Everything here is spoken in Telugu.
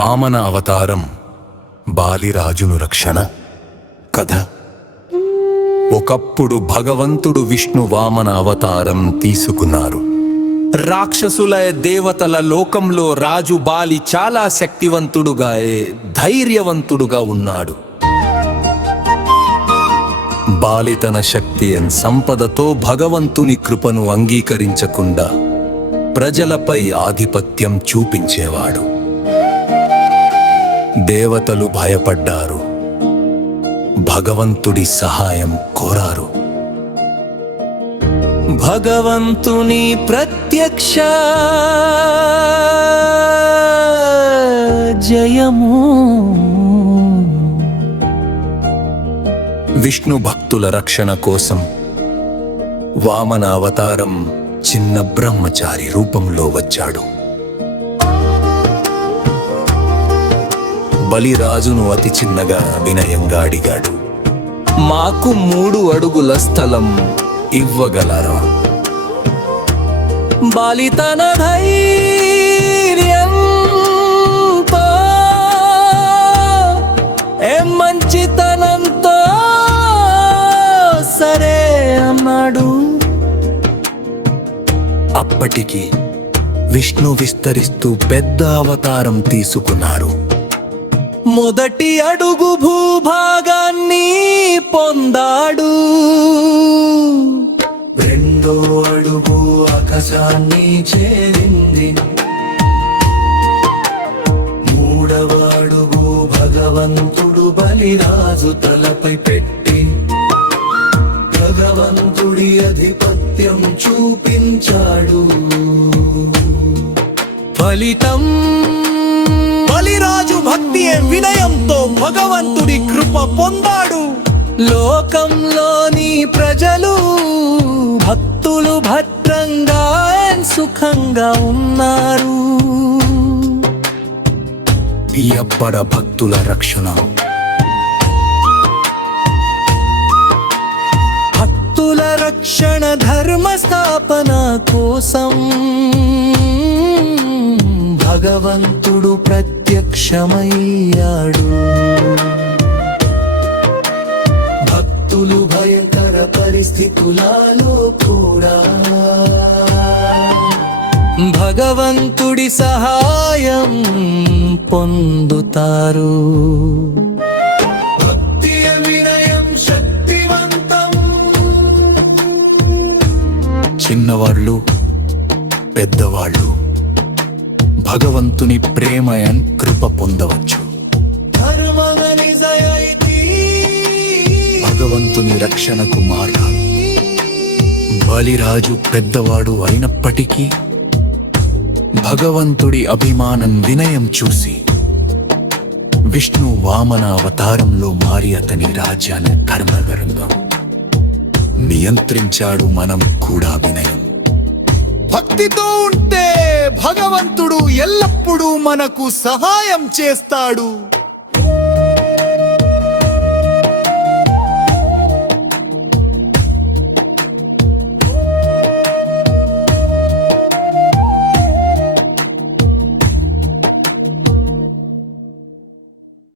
వామన అవతారం బాలిరాజును రక్షణ కథ. ఒకప్పుడు భగవంతుడు విష్ణు వామన అవతారం తీసుకున్నారు. రాక్షసుల దేవతల లోకంలో రాజు బాలి చాలా శక్తివంతుడుగా ధైర్యవంతుడుగా ఉన్నాడు. బాలి తన శక్తి సంపదతో భగవంతుని కృపను అంగీకరించకుండా ప్రజలపై ఆధిపత్యం చూపించేవాడు. దేవతలు భయపడ్డారు, భగవంతుడి సహాయం కోరారు. భగవంతుని ప్రత్యక్ష జయము. విష్ణు భక్తుల రక్షణ కోసం వామన అవతారం చిన్న బ్రహ్మచారి రూపంలో వచ్చాడు. బలిరాజును అతి చిన్నగా వినయంగా అడిగాడు, మాకు 3 అడుగుల స్థలం ఇవ్వగలరా? బాలి తన ధైర్యంతో మంచితనంతో సరే అన్నాడు. అప్పటికి విష్ణు విస్తరిస్తూ పెద్ద అవతారం తీసుకున్నారు. మొదటి అడుగు భూభాగాన్ని పొందాడు, రెండో అడుగు ఆకాశాన్ని చేరింది, మూడవ అడుగు భగవంతుడు బలిరాజు తలపై పెట్టి భగవంతుడి ఆధిపత్యం చూపించాడు. ఫలితం బలిరాజు భక్తి వినయంతో భగవంతుడి కృప పొందాడు. లోకంలోని ప్రజలు భక్తులు భద్రంగా సుఖంగా ఉన్నారు. అప్పడ భక్తుల రక్షణ. భక్తుల రక్షణ ధర్మ స్థాపన కోసం భగవంతుడు ప్రత్యక్షమయ్యాడు. భక్తులు భయంకర పరిస్థితులలో కూడా భగవంతుడి సహాయం పొందుతారు. భక్తి వినయం శక్తివంతం. చిన్నవాళ్ళు పెద్దవాళ్ళు భగవంతుని ప్రేమ కృప పొందవచ్చు. భగవంతుని రక్షణకు మార్గాలు. బలిరాజు పెద్దవాడు అయినప్పటికీ భగవంతుడి అభిమానం వినయం చూసి విష్ణు వామన అవతారంలో మారి అతని రాజ్యాన్ని ధర్మగరంగా నియంత్రించాడు. మనం కూడా వినయం భక్తితో ఉంటే భగవంతుడు ఎల్లప్పుడూ మనకు సహాయం చేస్తాడు.